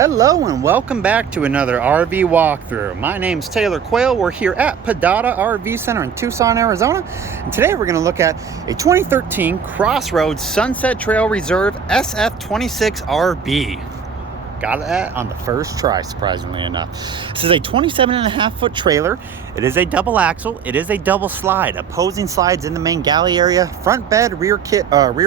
Hello and welcome back to another RV walkthrough. My name's Taylor Quayle. We're here at Padada RV Center in Tucson, Arizona. And today we're going to look at a 2013 CrossRoads Sunset Trail Reserve SF26RB. Got that on the first try, surprisingly enough. This is a 27.5-foot trailer. It is a double axle. It is a double slide. Opposing slides in the main galley area. Front bed, rear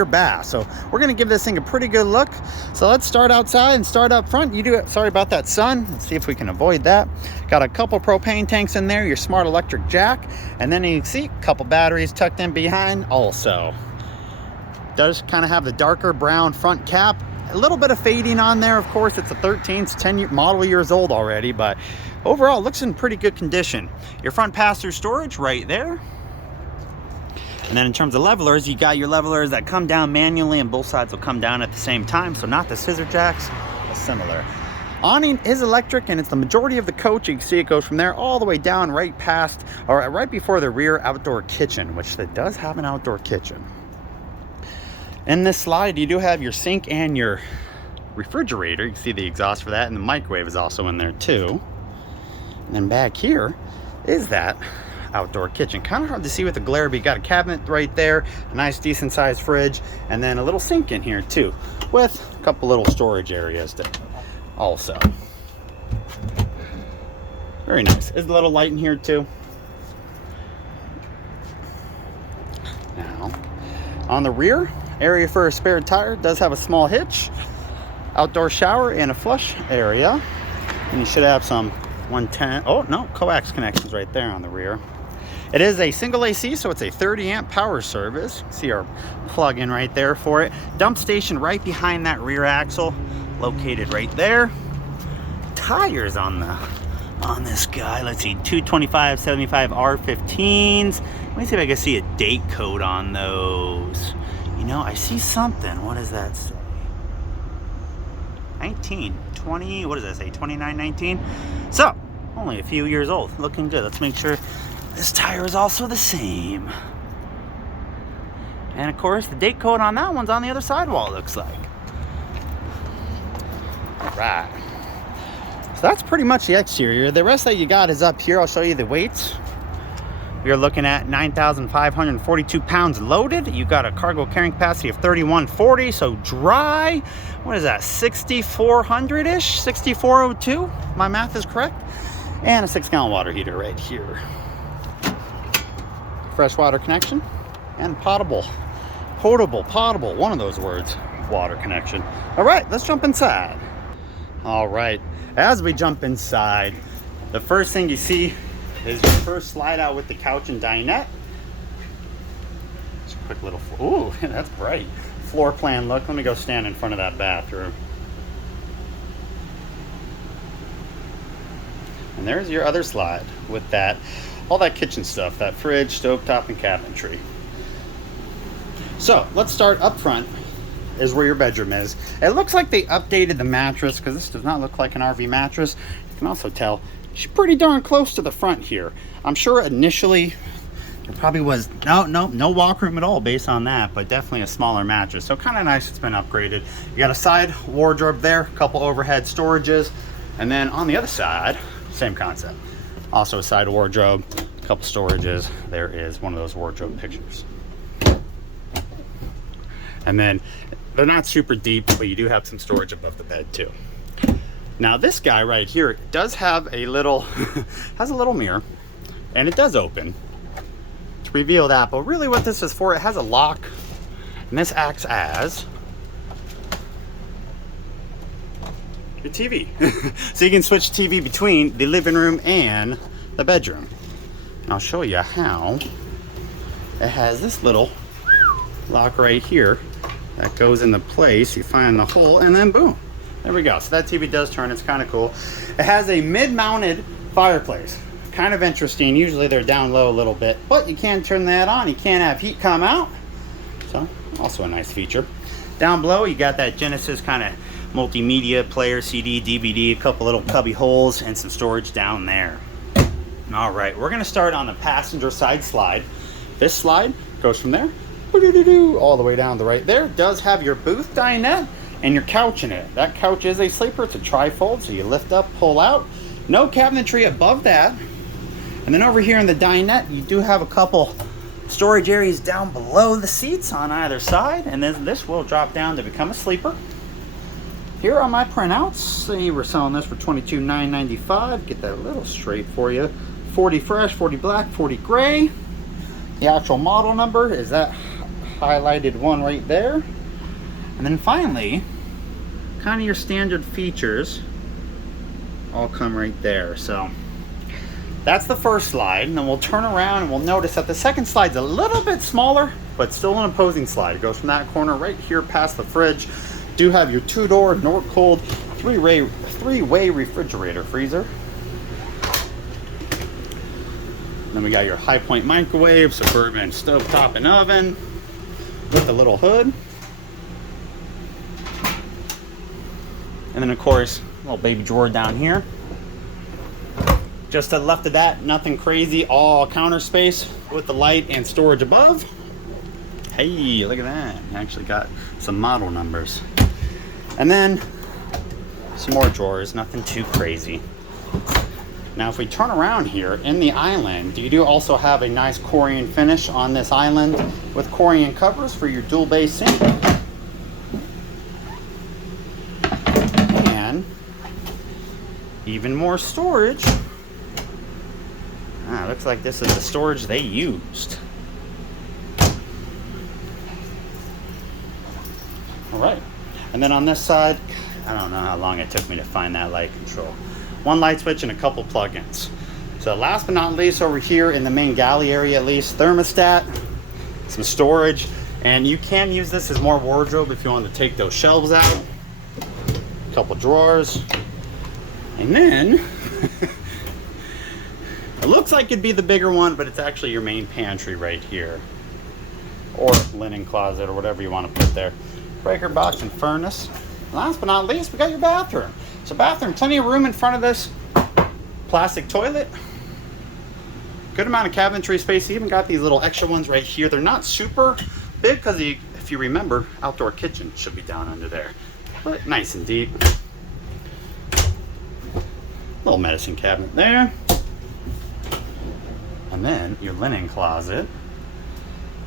bath. So we're going to give this thing a pretty good look. So let's start outside and start up front. Sorry about that sun. Let's see if we can avoid that. Got a couple propane tanks in there. Your smart electric jack. And then you can see a couple batteries tucked in behind also. Does kind of have the darker brown front cap. A little bit of fading on there, of course. It's a 13, it's 10 model years old already, but overall it looks in pretty good condition. Your front pass-through storage right there. And then in terms of levelers, you got your levelers that come down manually, and both sides will come down at the same time, so not the scissor jacks, but similar. Awning is electric, and it's the majority of the coach. You can see it goes from there all the way down right past, or right before the rear outdoor kitchen, which it does have an outdoor kitchen. In this slide, you do have your sink and your refrigerator. You can see the exhaust for that, and the microwave is also in there too. And then back here is that outdoor kitchen. Kind of hard to see with the glare, but you got a cabinet right there, a nice decent sized fridge, and then a little sink in here too, with a couple little storage areas also. Very nice. There's a little light in here too. Now, on the rear, area for a spare tire. Does have a small hitch, outdoor shower, and a flush area. And you should have some 110, oh no, coax connections right there on the rear. It is a single AC, so it's a 30 amp power service. See our plug-in right there for it. Dump station right behind that rear axle, located right there. Tires on this guy, let's see, 225/75 R15s. Let me see if I can see a date code on those. You know, I see something. What does that say? 19, 20, what does that say? 2919? So, only a few years old. Looking good. Let's make sure this tire is also the same. And of course, the date code on that one's on the other sidewall, it looks like. All right. So that's pretty much the exterior. The rest that you got is up here. I'll show you the weights. We are looking at 9,542 pounds loaded. You got a cargo carrying capacity of 3,140, so dry. What is that, 6,400-ish? 6,402, my math is correct. And a 6-gallon water heater right here. Freshwater connection and potable, one of those words, water connection. All right, let's jump inside. All right, as we jump inside, the first thing you see is your first slide out with the couch and dinette. Just a quick little, ooh, that's bright. Floor plan look. Let me go stand in front of that bathroom. And there's your other slide with that, all that kitchen stuff, that fridge, stovetop, and cabinetry. So let's start up front is where your bedroom is. It looks like they updated the mattress because this does not look like an RV mattress. You can also tell she's pretty darn close to the front here. I'm sure initially there probably was no walk room at all based on that, but definitely a smaller mattress. So kind of nice it's been upgraded. You got a side wardrobe there, a couple overhead storages, and then on the other side, same concept. Also a side wardrobe, a couple storages. There is one of those wardrobe pictures. And then they're not super deep, but you do have some storage above the bed too. Now this guy right here does have a little, has a little mirror, and it does open to reveal that. But really what this is for, it has a lock, and this acts as your TV. So you can switch TV between the living room and the bedroom. And I'll show you how. It has this little lock right here that goes into place. You find the hole, and then boom. There we go. So that TV does turn. It's kind of cool. It has a mid-mounted fireplace. Kind of interesting. Usually they're down low a little bit, but you can turn that on. You can't have heat come out. So also a nice feature. Down below, you got that Genesis kind of multimedia player, CD, DVD, a couple little cubby holes, and some storage down there. All right, we're going to start on the passenger side slide. This slide goes from there all the way down to right there. Does have your booth dinette and your couch in it. That couch is a sleeper. It's a tri-fold, so you lift up, pull out. No cabinetry above that. And then over here in the dinette, you do have a couple storage areas down below the seats on either side, and then this will drop down to become a sleeper. Here on my printouts, say we're selling this for $22,995. Get that a little straight for you. 40 fresh, 40 black, 40 gray. The actual model number is that highlighted one right there. And then finally, kind of your standard features all come right there. So that's the first slide, and then we'll turn around and we'll notice that the second slide's a little bit smaller, but still an imposing slide. It goes from that corner right here past the fridge. Do have your 2-door Norcold three-way refrigerator freezer. Then we got your High Point microwave, Suburban stovetop and oven with a little hood. And then of course, a little baby drawer down here. Just to the left of that, nothing crazy, all counter space with the light and storage above. Hey, look at that. Actually got some model numbers. And then some more drawers, nothing too crazy. Now if we turn around here in the island, you do also have a nice Corian finish on this island with Corian covers for your dual bay sink. And even more storage. Looks like this is the storage they used. All right, and then on this side, I don't know how long it took me to find that light control. One light switch and a couple plugins. So last but not least, over here in the main galley area at least, thermostat, some storage, and you can use this as more wardrobe if you want to take those shelves out. A couple drawers, and then it looks like it'd be the bigger one, but it's actually your main pantry right here. Or linen closet or whatever you want to put there. Breaker box and furnace. Last but not least, we got your bathroom. So bathroom, plenty of room in front of this. Plastic toilet. Good amount of cabinetry space. You even got these little extra ones right here. They're not super big because if you remember, outdoor kitchen should be down under there. But nice and deep. Little medicine cabinet there. And then your linen closet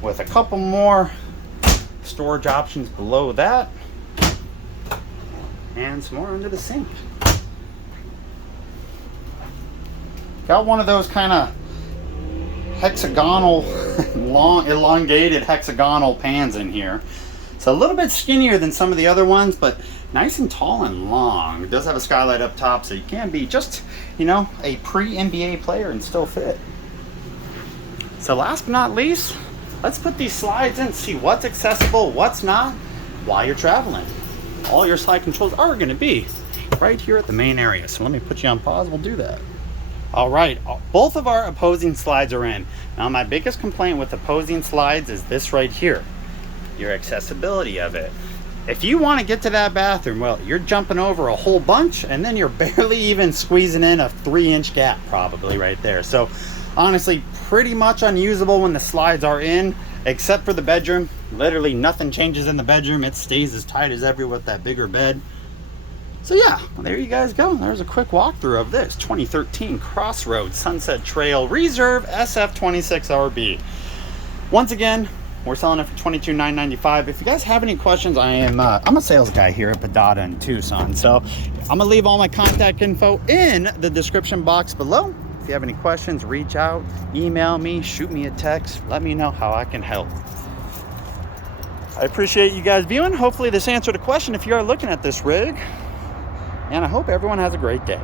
with a couple more storage options below that, and some more under the sink. Got one of those kind of hexagonal, long, elongated hexagonal pans in here. It's a little bit skinnier than some of the other ones, but nice and tall and long. It does have a skylight up top, so you can be just, you know, a pre-NBA player and still fit. So last but not least, let's put these slides in, see what's accessible, what's not, while you're traveling. All your slide controls are going to be right here at the main area. So let me put you on pause, we'll do that. All right, both of our opposing slides are in. Now my biggest complaint with opposing slides is this right here, your accessibility of it. If you want to get to that bathroom, well, you're jumping over a whole bunch, and then you're barely even squeezing in a 3-inch gap probably right there. So honestly, pretty much unusable when the slides are in, except for the bedroom. Literally nothing changes in the bedroom. It stays as tight as ever with that bigger bed. So yeah, well, there you guys go. There's a quick walkthrough of this 2013 CrossRoads Sunset Trail Reserve SF26RB. Once again, we're selling it for $22,995. If you guys have any questions, I'm a sales guy here at Padada in Tucson. So I'm gonna leave all my contact info in the description box below. If you have any questions, reach out, email me, shoot me a text, let me know how I can help. I appreciate you guys viewing. Hopefully this answered a question if you are looking at this rig. And I hope everyone has a great day.